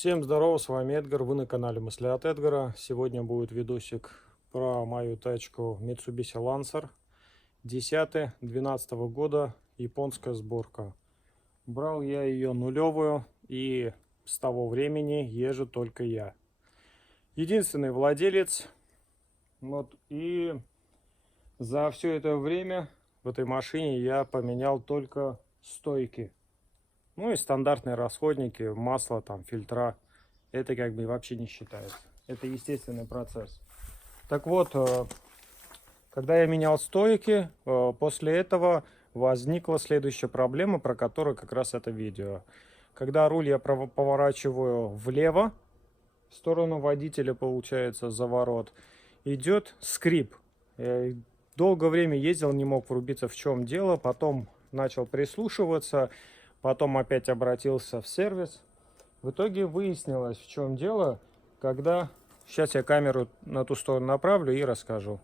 Всем здорово, с вами Эдгар, вы на канале Мысли от Эдгара. Сегодня будет видосик про мою тачку Mitsubishi Lancer 10-12 года, японская сборка. Брал я ее нулевую, и с того времени езжу только я. Единственный владелец. И за все это время в этой машине я поменял только стойки. Ну и стандартные расходники, масло, там, фильтра. Это как бы вообще не считается. Это естественный процесс. Так вот, когда я менял стойки, после этого возникла следующая проблема, про которую как раз это видео. Когда руль я поворачиваю влево, в сторону водителя, получается, за ворот, идет скрип. Я долгое время ездил, не мог врубиться, в чем дело. Потом начал прислушиваться. Потом опять обратился в сервис. В итоге выяснилось, в чем дело, когда... Сейчас я камеру на ту сторону направлю и расскажу.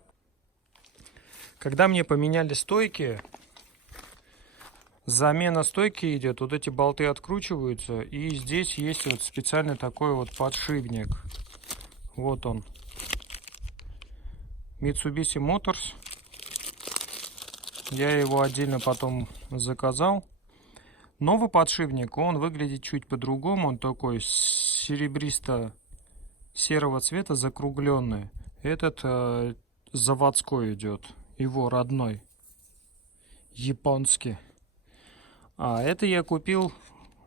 Когда мне поменяли стойки, замена стойки идет, вот эти болты откручиваются, и здесь есть вот специальный такой вот подшипник. Вот он. Mitsubishi Motors. Я его отдельно потом заказал. Новый подшипник, он выглядит чуть по-другому, он такой серебристо-серого цвета, закругленный. Этот заводской идет, его родной, японский. А это я купил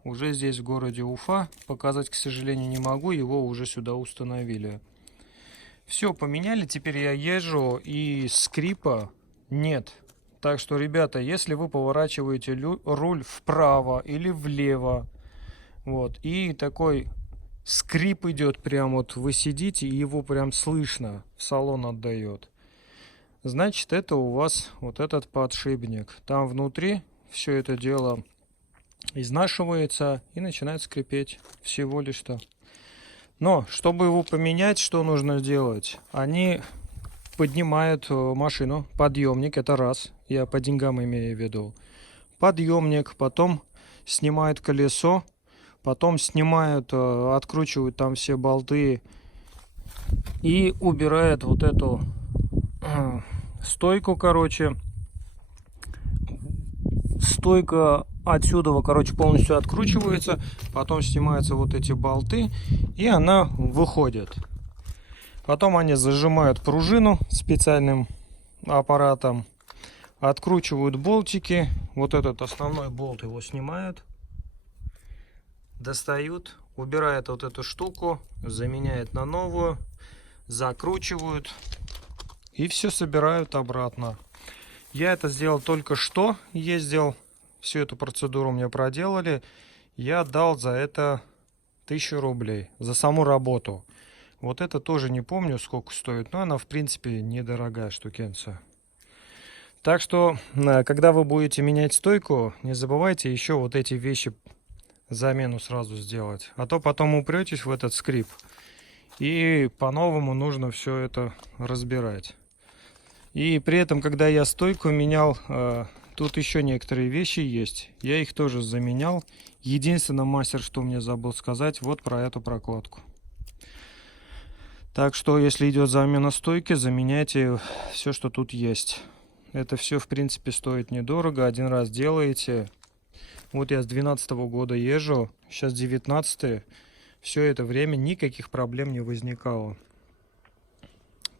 уже здесь в городе Уфа, показать, к сожалению, не могу, его уже сюда установили. Все поменяли, теперь я езжу и скрипа нет. Так что, ребята, если вы поворачиваете руль вправо или влево, вот, и такой скрип идет, прям вот вы сидите, и его прям слышно, в салон отдает, значит, это у вас вот этот подшипник. Там внутри все это дело изнашивается и начинает скрипеть, всего лишь что. Но, чтобы его поменять, что нужно делать? Они поднимают машину, подъемник, это раз, я по деньгам имею в виду. Подъемник, потом снимают колесо, потом снимают, откручивают там все болты и убирают вот эту стойку, короче. Стойка отсюда, короче, полностью откручивается, потом снимаются вот эти болты, и она выходит. Потом они зажимают пружину специальным аппаратом, откручивают болтики. Вот этот основной болт его снимают, достают, убирают вот эту штуку, заменяют на новую, закручивают и все собирают обратно. Я это сделал только что, ездил, всю эту процедуру мне проделали. Я дал за это 1000 рублей, за саму работу. Вот это тоже не помню, сколько стоит, но она, в принципе, недорогая штукенция. Так что, когда вы будете менять стойку, не забывайте еще вот эти вещи, замену сразу сделать. А то потом упретесь в этот скрип, и по-новому нужно все это разбирать. И при этом, когда я стойку менял, тут еще некоторые вещи есть. Я их тоже заменял. Единственный мастер, что мне забыл сказать, вот про эту прокладку. Так что, если идет замена стойки, заменяйте все, что тут есть. Это все, в принципе, стоит недорого. Один раз делаете. Вот я с 2012 года езжу, сейчас 19. Все это время никаких проблем не возникало.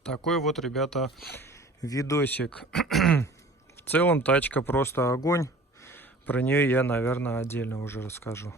Такой вот, ребята, видосик. В целом, тачка просто огонь. Про нее я, наверное, отдельно уже расскажу.